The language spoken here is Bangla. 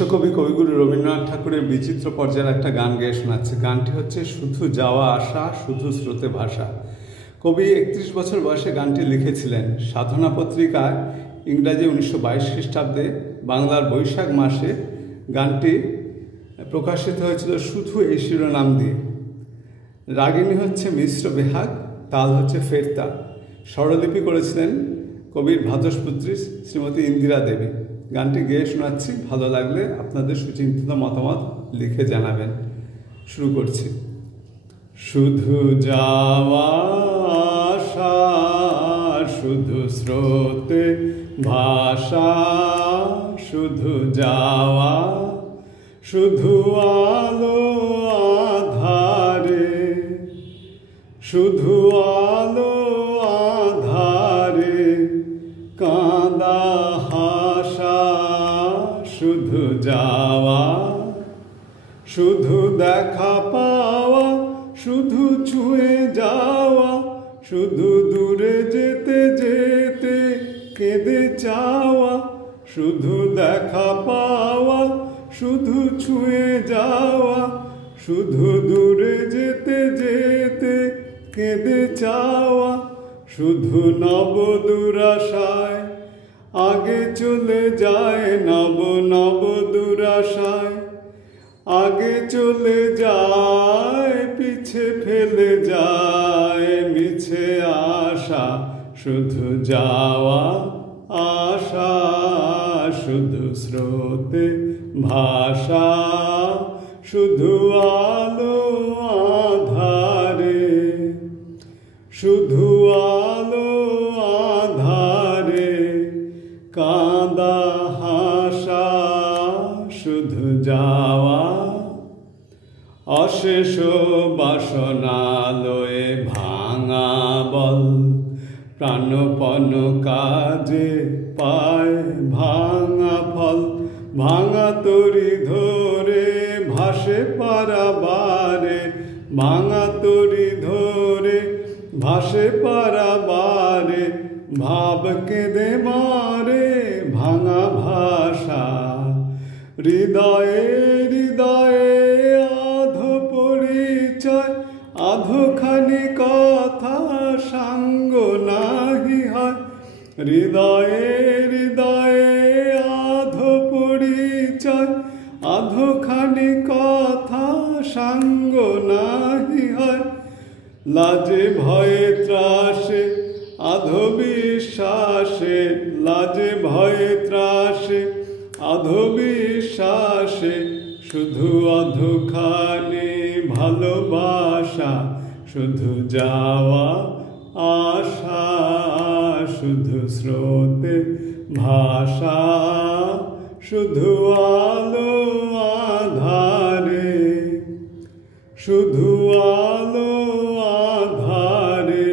বিশ্বকবি কবিগুরু রবীন্দ্রনাথ ঠাকুরের বিচিত্র পর্যায়ের একটা গান গেয়ে শোনাচ্ছে। গানটি হচ্ছে শুধু যাওয়া আসা, শুধু স্রোতে ভাষা। কবি 31 বছর বয়সে গানটি লিখেছিলেন। সাধনা পত্রিকায় ইংরাজি 1922 খ্রিস্টাব্দে বাংলার বৈশাখ মাসে গানটি প্রকাশিত হয়েছিল শুধু এই শিরোনাম দিয়ে। রাগিনী হচ্ছে মিশ্র বেহাগ, তাল হচ্ছে ফেরতা। স্বরলিপি করেছিলেন কবির ভ্রাতুষ্পুত্রী শ্রীমতী ইন্দিরা দেবী। গানটি গেয়ে শোনাচ্ছি, ভালো লাগলে আপনাদের সুচিন্তিত মতামত লিখে জানাবেন। শুরু করছি। শুধু যাওয়া আসা, শুধু স্রোতে ভাষা, শুধু যাওয়া, শুধু আলো আধারে, শুধু আলো আধারে কাঁদা হাসা, শুধু যাওয়া, শুধু দেখা পাওয়া, শুধু ছুঁয়ে যাওয়া, শুধু দূরে যেতে যেতে কেঁদে চাওয়া, শুধু দেখা পাওয়া, শুধু ছুঁয়ে যাওয়া, শুধু দূরে যেতে যেতে কেঁদে চাওয়া, শুধু নব দুরাশায় আগে চলে যায়, নব নব দুরাশায় আগে চলে যায়, পিছে ফেলে যায় মিছে আশা, শুধু যাওয়া আসা, শুধু স্রোতে ভাষা, শুধু আলো আধারে, শুধু আলো আধারে কাঁদা হাসা, শুধু যাওয়া। অশেষ বাসনালয়ে ভাঙা বল, প্রাণপণ কাজে পায় ভাঙা ফল, ভাঙা তরি ধরে ভাসে পারাবারে, ভাঙা তরি ধরে ভাসে পারাবারে, ভাব কেঁদে মারে ভাঙা ভাষা, হৃদয়ে হৃদয়ে আধো পরিচয়, আধোখানি কথা সাঙ্গ নাহি হয়, হৃদয়ে হৃদয়ে আধো পরিচয়, আধোখানি কথা সাঙ্গ নাহি হয়, লাজে ভয়ে ত্রাসে আধো বিশ্বাসে, লাজে ভয়ে ত্রাসে আধো বিশ্বাসে, শুধু আধোখানি ভালোবাসা, শুধু যাওয়া আসা, শুধু স্রোতে ভাষা, শুধু আলো আধারে, শুধু আলো আধারে